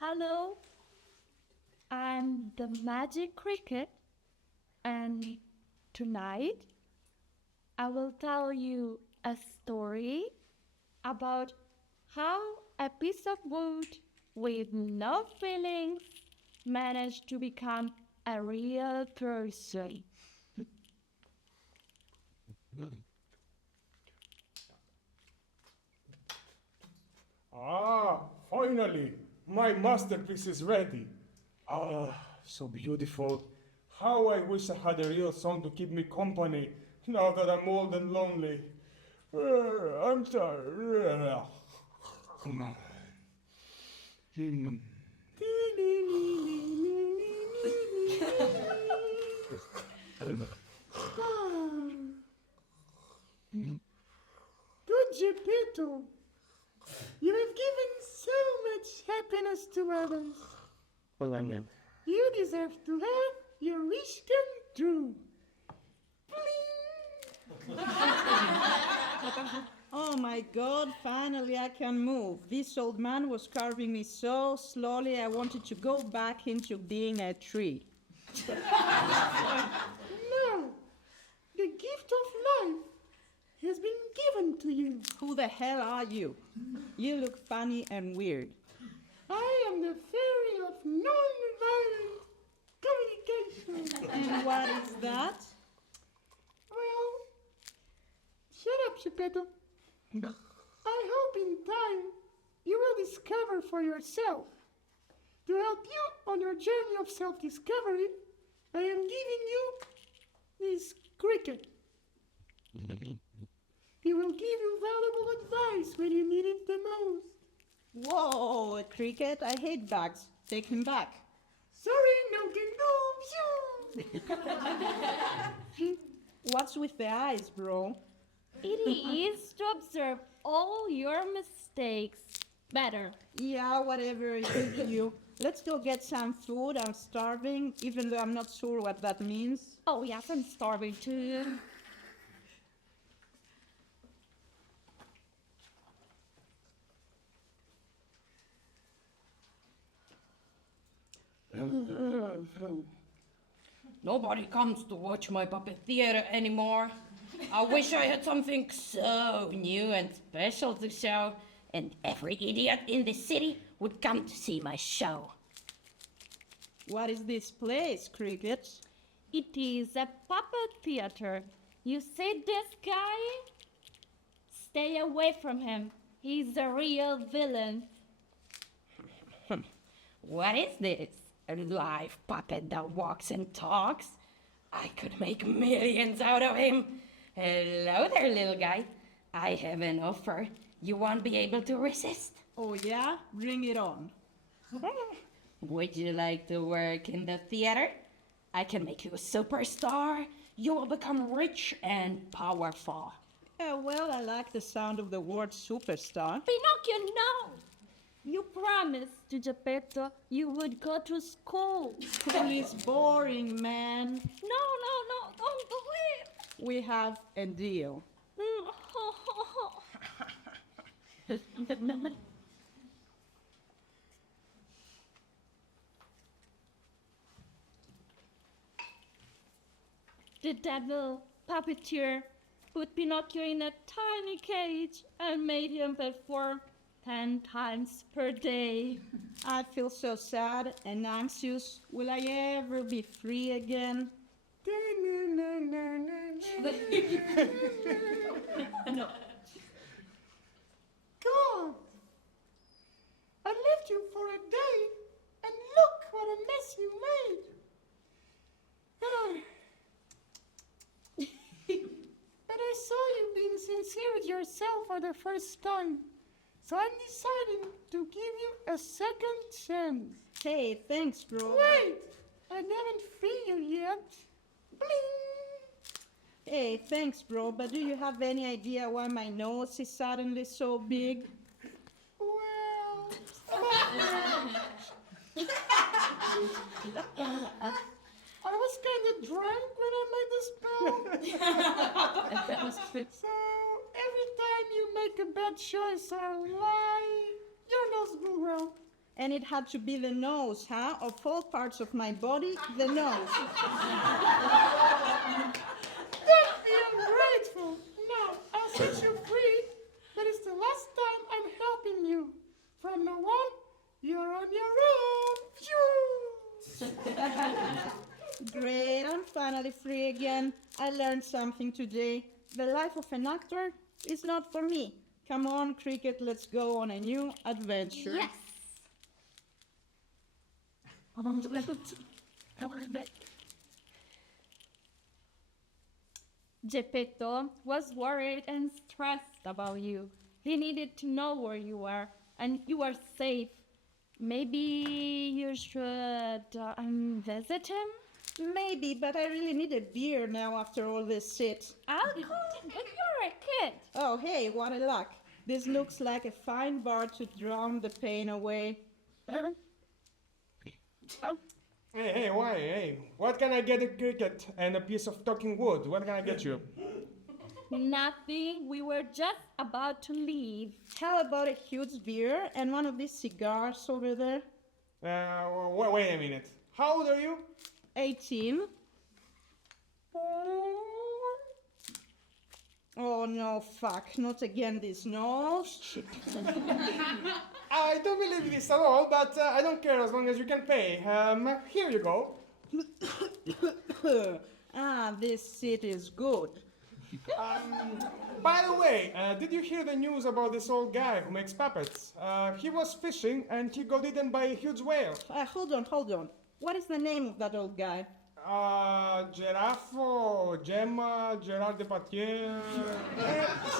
Hello, I'm the Magic Cricket, and tonight I will tell you a story about how a piece of wood with no feelings managed to become a real person. Ah, finally! My masterpiece is ready. Ah, so beautiful. How I wish I had a real song to keep me company now that I'm old and lonely. I'm tired. Good Geppetto, you have given so much happiness to others. You deserve to have your wish come true. Oh my God, finally I can move. This old man was carving me so slowly I wanted to go back into being a tree. Now, the gift of life has been given to you. Who the hell are you? You look funny and weird. I am the fairy of nonviolent communication. And what is that? Well, shut up, Geppetto. I hope in time you will discover for yourself. To help you on your journey of self-discovery, I am giving you this cricket. He will give you valuable advice when you need it the most. Whoa, a cricket? I hate bugs. Take him back. Sorry, no can do. What's with the eyes, bro? It is to observe all your mistakes better. Yeah, whatever it is you. Let's go get some food. I'm starving, even though I'm not sure what that means. Oh, yes, I'm starving too. Nobody comes to watch my puppet theater anymore. I wish I had something so new and special to show, and every idiot in the city would come to see my show. What is this place, Cricket? It is a puppet theater. You see this guy? Stay away from him. He's a real villain. What is this? A live puppet that walks and talks? I could make millions out of him. Hello there, little guy. I have an offer you won't be able to resist. Oh yeah? Bring it on. Would you like to work in the theater? I can make you a superstar. You will become rich and powerful. Yeah, well, I like the sound of the word superstar. Pinocchio, no! You promised to Geppetto you would go to school. School is boring, man. No, don't do it. We have a deal. The devil puppeteer put Pinocchio in a tiny cage and made him perform 10 times per day. I feel so sad and anxious. Will I ever be free again? God! I left you for a day, and look what a mess you made. And I saw you being sincere with yourself for the first time. So I'm deciding to give you a second chance. Hey, thanks, bro. Wait! I haven't freed you yet. Bling! Hey, thanks, bro. But do you have any idea why my nose is suddenly so big? Well... I was kind of drunk when I made the spell. So every time you make a bad choice or lie, you're And it had to be the nose, huh? Of all parts of my body, the nose. Don't be ungrateful. Now, I'll set you free. That is the last time I'm helping you. From now on, you're on your own. Phew. Great, I'm finally free again. I learned something today. The life of an actor is not for me. Come on, Cricket, let's go on a new adventure. Yes. Geppetto was worried and stressed about you. He needed to know where you were, and you are safe. Maybe you should visit him? Maybe, but I really need a beer now after all this shit. Alcohol? But you're a kid. Oh, hey, what a luck. This looks like a fine bar to drown the pain away. Hey, why? Hey, what can I get a cricket and a piece of talking wood? What can I get you? Nothing. We were just about to leave. How about a huge beer and one of these cigars over there? Wait a minute. How old are you? 18. Oh no, fuck, not again this nose. Shit. I don't believe this at all, but I don't care as long as you can pay. Here you go. This shit is good. By the way, did you hear the news about this old guy who makes puppets? He was fishing and he got eaten by a huge whale. Hold on. What is the name of that old guy? Giraffo, Gemma, Gerard Depardieu.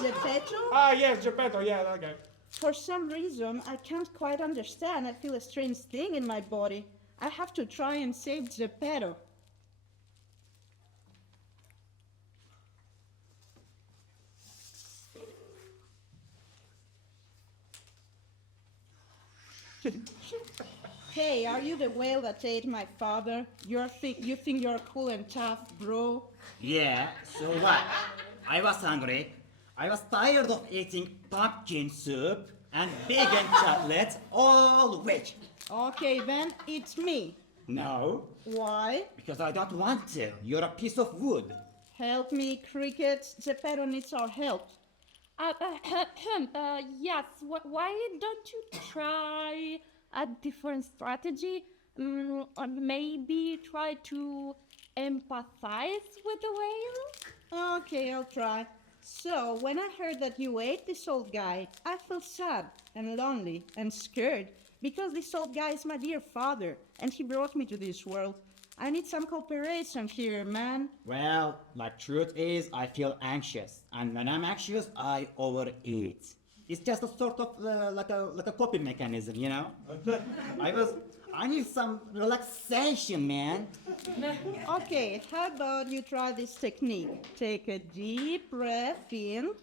Geppetto? Yes, Geppetto, yeah, that guy. For some reason, I can't quite understand. I feel a strange thing in my body. I have to try and save Geppetto. Hey, are you the whale that ate my father? You think you're cool and tough, bro? Yeah, so what? I was hungry. I was tired of eating pumpkin soup and vegan chocolates all week. Okay, then it's me. No, Why? because I don't want to. You're a piece of wood. Help me, Cricket. Geppetto needs our help. Yes. Why don't you try a different strategy? Maybe try to empathize with the whale? Okay, I'll try. So, when I heard that you ate this old guy, I felt sad and lonely and scared because this old guy is my dear father and he brought me to this world. I need some cooperation here, man. Well, the truth is, I feel anxious, and when I'm anxious, I overeat. It's just a sort of like a coping mechanism, you know. I need some relaxation, man. Okay, how about you try this technique? Take a deep breath in,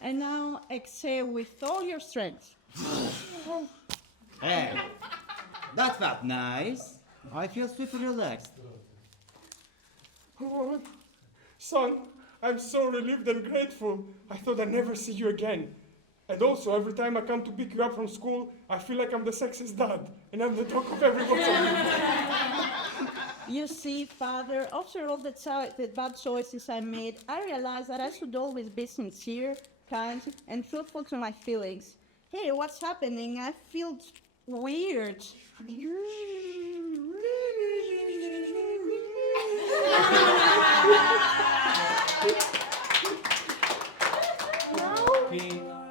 and now exhale with all your strength. Hey, that felt nice. I feel super relaxed. Oh, son, I'm so relieved and grateful. I thought I'd never see you again. And also, every time I come to pick you up from school, I feel like I'm the sexiest dad, and I'm the talk of everyone's You see, Father, after all the bad choices I made, I realized that I should always be sincere, kind, and truthful to my feelings. Hey, what's happening? I feel weird.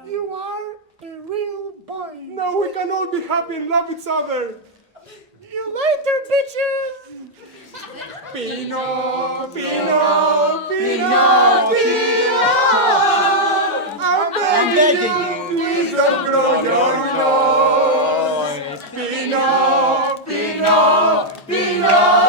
You are a real boy. Now we can all be happy and love each other. You later, bitches. Pino, Pino, Pino, Pino. I'm begging you, please don't grow your nose. Pino, Pino, Pino.